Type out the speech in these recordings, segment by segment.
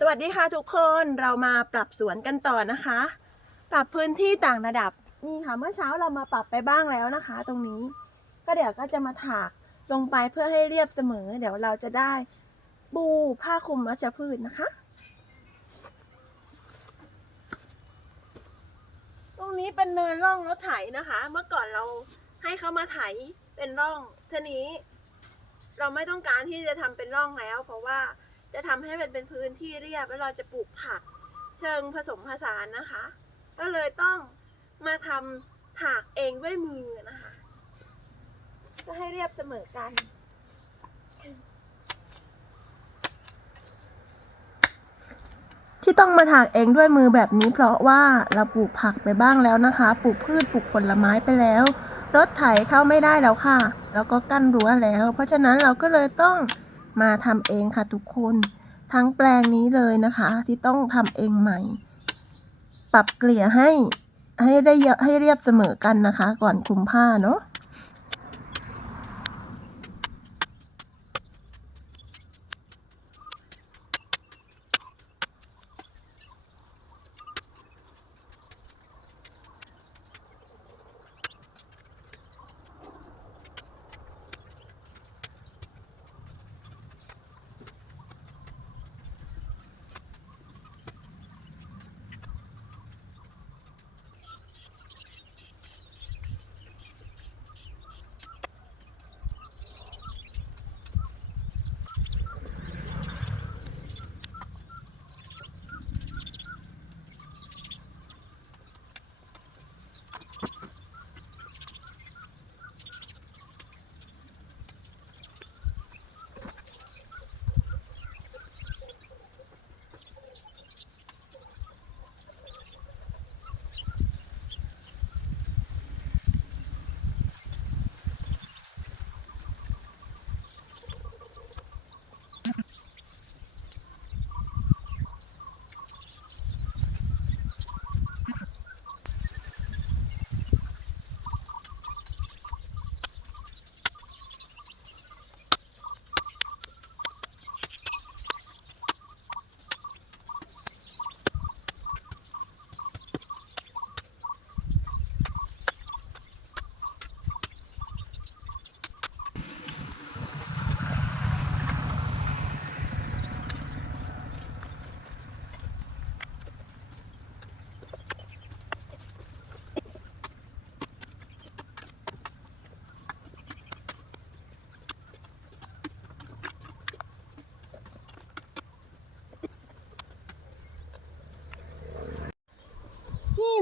สวัสดีค่ะทุกคนเรามาปรับสวนกันต่อนะคะ ปรับพื้นที่ต่างระดับนี่ค่ะเมื่อเช้าเรามาปรับไปบ้างแล้วนะคะ ตรงนี้ ก็เดี๋ยวก็จะมาถากลงไปเพื่อให้เรียบเสมอ เดี๋ยวเราจะได้ปูผ้าคลุมวัชพืชนะคะ ตรงนี้เป็นเนินร่องรถไถนะคะ เมื่อก่อนเราให้เขามาไถเป็นร่องทีนี้ เราไม่ต้องการที่จะทำเป็นร่องแล้ว เพราะว่า จะทำให้มันเป็นพื้นที่เรียบแล้วเราจะปลูกผักเชิงผสมผสานนะคะ ก็เลยต้องมาทำถากเองด้วยมือนะคะจะให้เรียบเสมอกัน ที่ต้องมาถากเองด้วยมือแบบนี้ เพราะว่าเราปลูกผักไปบ้างแล้วนะคะ ปลูกพืชปลูกผลไม้ไปแล้ว รถไถเข้าไม่ได้แล้วค่ะ แล้วก็กั้นรั้วแล้ว เพราะฉะนั้นเราก็เลยต้อง มาทำเองค่ะทุกคน ทั้งแปลงนี้เลยนะคะ ที่ต้องทำเองใหม่ ปรับเกลี่ยให้ให้ได้เยอะให้เรียบเสมอกันนะคะ ก่อนคลุมผ้าเนาะ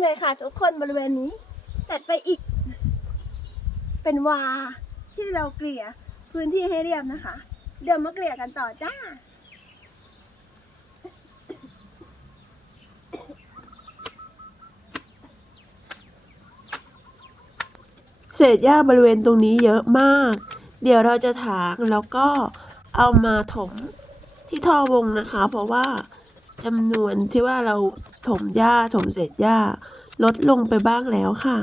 เลยค่ะ ทุกคนบริเวณนี้ตัดไปอีก เป็นวาที่เราเกลี่ยพื้นที่ให้เรียบนะคะ เดี๋ยวมาเกลี่ยกันต่อจ้าเศษหญ้าบริเวณตรงนี้เยอะมาก เดี๋ยวเราจะถางแล้วก็เอามาถมที่ท่อวงนะคะ เพราะว่าจำนวนที่ว่าเราถมหญ้าถมเศษหญ้า ลดลงไปบ้างแล้วค่ะ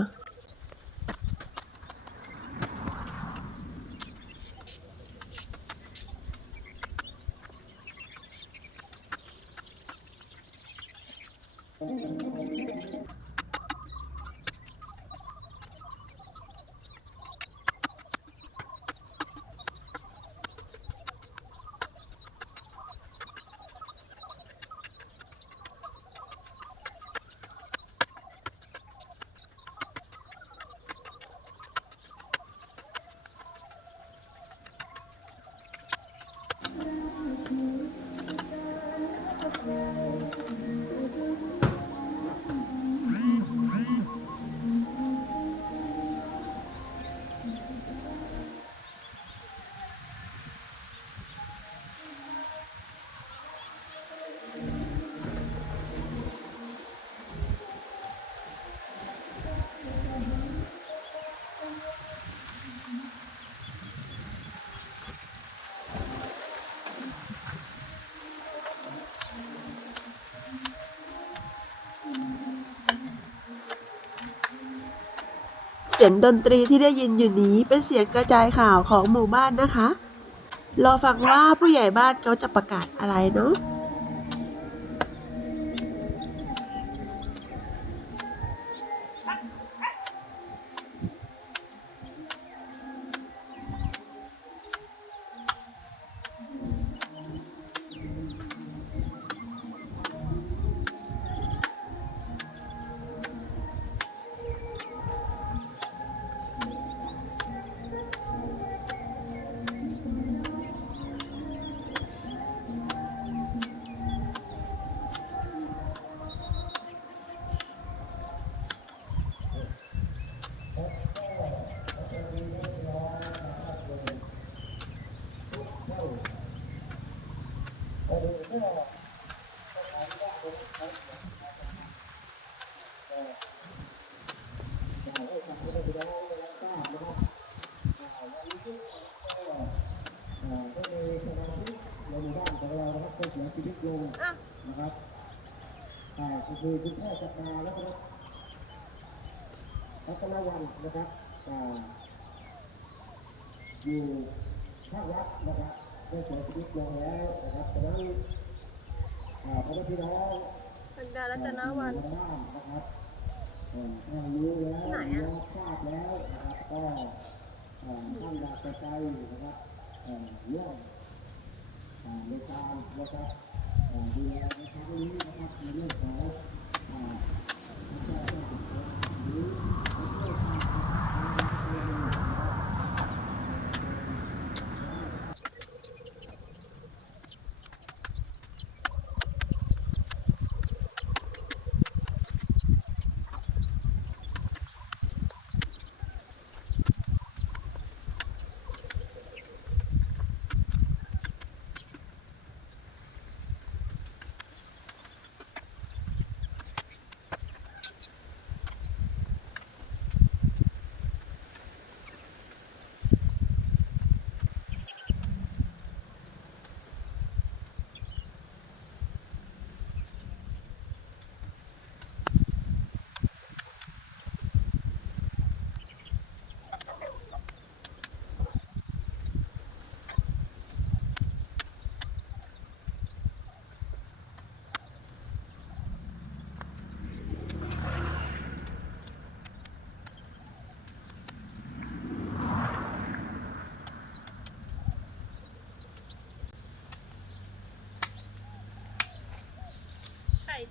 เสียงดนตรีที่ได้ยินอยู่นี้เป็นเสียงกระจายข่าวของหมู่บ้านนะคะ รอฟังว่าผู้ใหญ่บ้านเขาจะประกาศอะไรเนาะ นะครับอ่าก็คือคุณพ่อจักราแล้วก็รัตนวันนะครับอ่าอยู่ภาควัดนะครับ ได้เสียชีวิตลงแล้วนะครับฉะนั้นอ่าพระพี่น้องสันดารัตนวันทางบ้านนะครับเอ่อถ้ารู้แล้วไหนอะรู้ทราบแล้วนะครับก็เอ่อท่านอยากจะใจนะครับเอ่อเรื่องอ่าในการนะครับเอ่อดูแลในครั้งนี้นะครับในเรื่องของอ่าพระเจ้าเจ้าอยู่หัวหรือ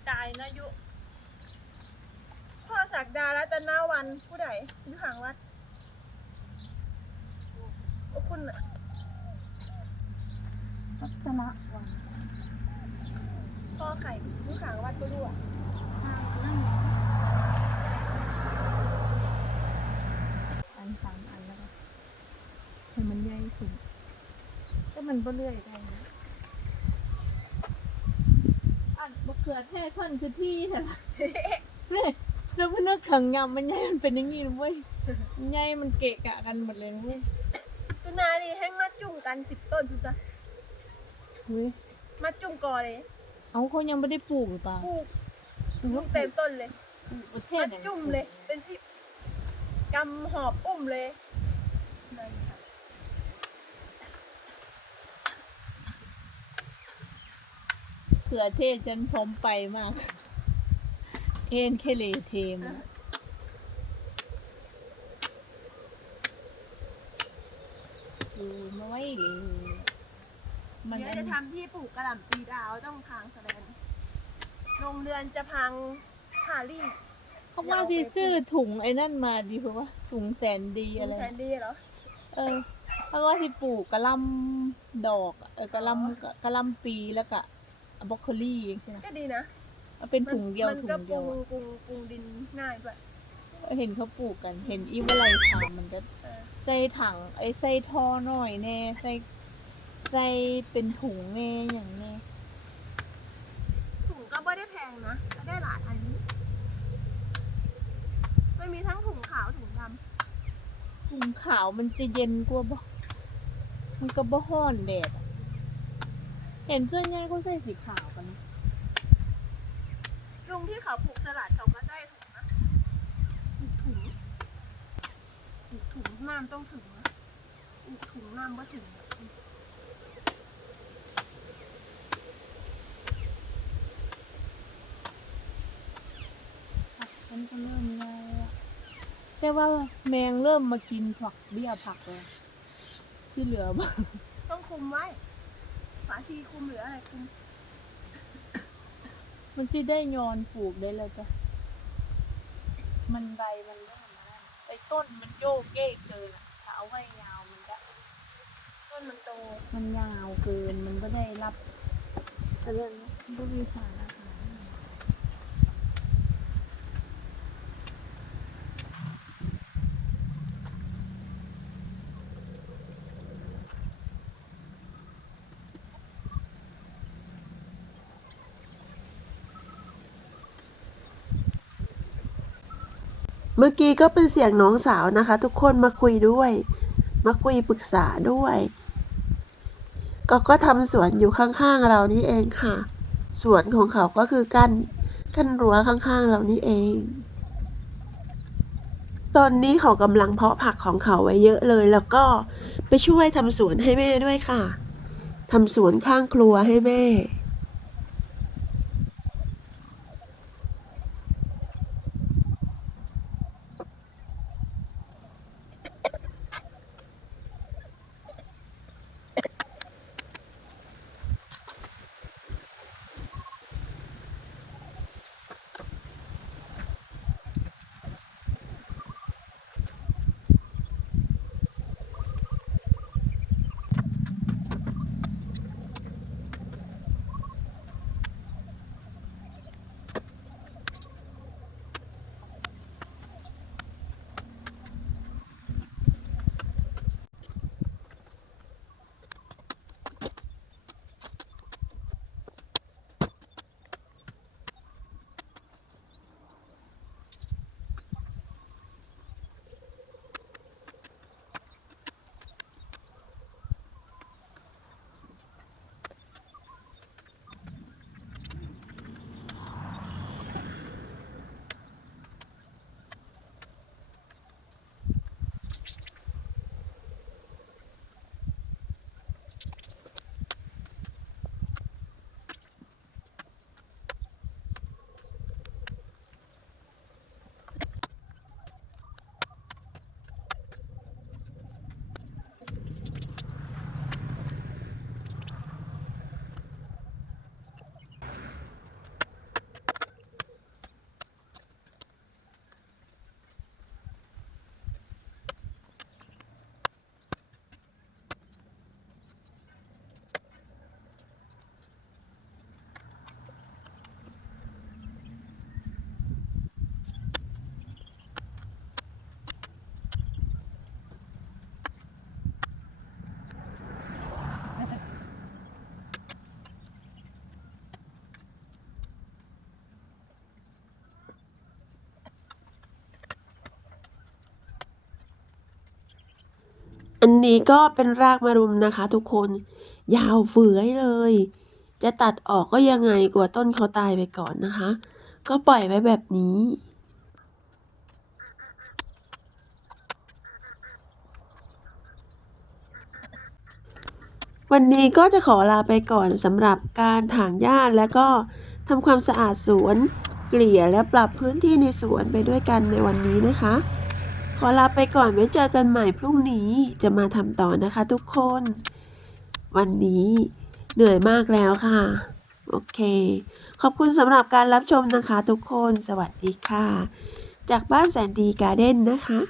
ตายนะยุ พ่อศักดารัตนวันผู้ใดอยู่ห่างวัดโอ้คุณอะรัตนวันพ่อไข่อยู่ห่างวัดก็รู้อะทางนั่นอันสามอันแล้วก็ให้มันใหญ่ขึ้นก็มันก็เลื่อยได้นะอัน มะเขือเทศเพิ่นคือที่ใช่ไหมเนี่ยแล้วเพื่อนกขังยำมันใหญ่มันเป็นอย่างงี้นะเว้ยมันใหญ่มันเกะกะกันหมดเลยนะเว้ยตุนาลีแห้งมาจุ่มกันสิบต้นทุกจ้ะเว้ยมาจุ่มกอเลยเอาเขายังไม่ได้ปลูกหรือเปล่าปลูกลูกเต็มต้นเลยปลูกประเทมาศไหนจุ่มเลย เป็นที่กำหอบอุ้มเลยได้ค่ะ เขือเทศฉันพร้อมไปมาก เอ็นเคเลเทมอะดูน้อยเลยมันเดี๋ยวอันจะทำที่ปลูกกระหล่ำปีดาวต้องทางแสดงโรงเรือนจะพังหาลี่เขาว่าที่ซื้อถุงไอ้นั่นมาดีเพราะว่าถุงแสนดีอะไรแทนดีเหรอ เออเขาว่าที่ปลูกกระหลำดอกอะเออกระหลำกระหลำปีแล้วก็ บรอกโคลี่อย่างเงี้ยก็ดีนะเอาเป็นถุงเดียวมันถุก็งปเดียวรุงอะปรุงปรุงดินง่ายด้วยเห็นเขาปลูกกัน เห็นอีวไลทำมันก็เออใส่ถังไอ้ใส่ท่อหน่อยแน่ใส่ใส่เป็นถุงแน่อย่างแน่ถุงก็ไม่ได้แพงนะก็ได้หลายอันนี้มันมีทั้งถุงขาวถุงดถุงขาวมันจะเย็นกว่าบ่มันก็บ่ฮ้อนแดดอะ เห็นส่วนใหญ่เขาใส่สีขาวกันนะำลุงที่เขาปลูกสลัดเขาก็ได้ถุงนะถุงถุงน้ำต้องถึงนะถุงน้ำก็ถึงผักฉันก็เริ่มง่ายอะแต่ว่าแมงเริ่มมากินผักเบี้ยผักเลยที่เหลือบ้างต้องคุมไว้ ฝาชีคุมหรืออะไรคุมมันจะได้ยอนปลูกได้เลยจ้ะ มันใบมันเริ่มมาแล้วไอ้ต้นมันโยกเยกเกินอะถ้าเอาไว้ยาวมันก็ต้นมันโต มันยาวเกิน มันก็ได้รับอะไรนะบริสาร มื่อกี้ก็เป็นเสียงน้องสาวนะคะ ทุกคนมาคุยด้วย มาคุยปรึกษาด้วย ก็ก็ทำสวนอยู่ข้างๆเรานี่เองค่ะ สวนของเขาก็คือกั้นกั้นรั้วข้างๆเรานี่เอง ตอนนี้เขากำลังเพาะผักของเขาไว้เยอะเลย แล้วก็ไปช่วยทำสวนให้แม่ด้วยค่ะทำสวนข้างครัวให้แม่ อันนี้ก็เป็นรากมะรุมนะคะ ทุกคน ยาวเฟือยเลย จะตัดออกก็ยังไงกลัวต้นเขาตายไปก่อนนะคะ ก็ปล่อยไว้แบบนี้วันนี้ก็จะขอลาไปก่อนสำหรับการถางหญ้าและก็ทำความสะอาดสวน เกลี่ยและปรับพื้นที่ในสวนไปด้วยกันในวันนี้นะคะ อลาไปก่อนไว้เจอกันใหม่พรุ่งนี้จะมาทำต่อนะคะทุกคน วันนี้เหนื่อยมากแล้วค่ะ โอเค ขอบคุณสำหรับการรับชมนะคะทุกคน สวัสดีค่ะ จากบ้านแสนดีการ์เด้นนะคะ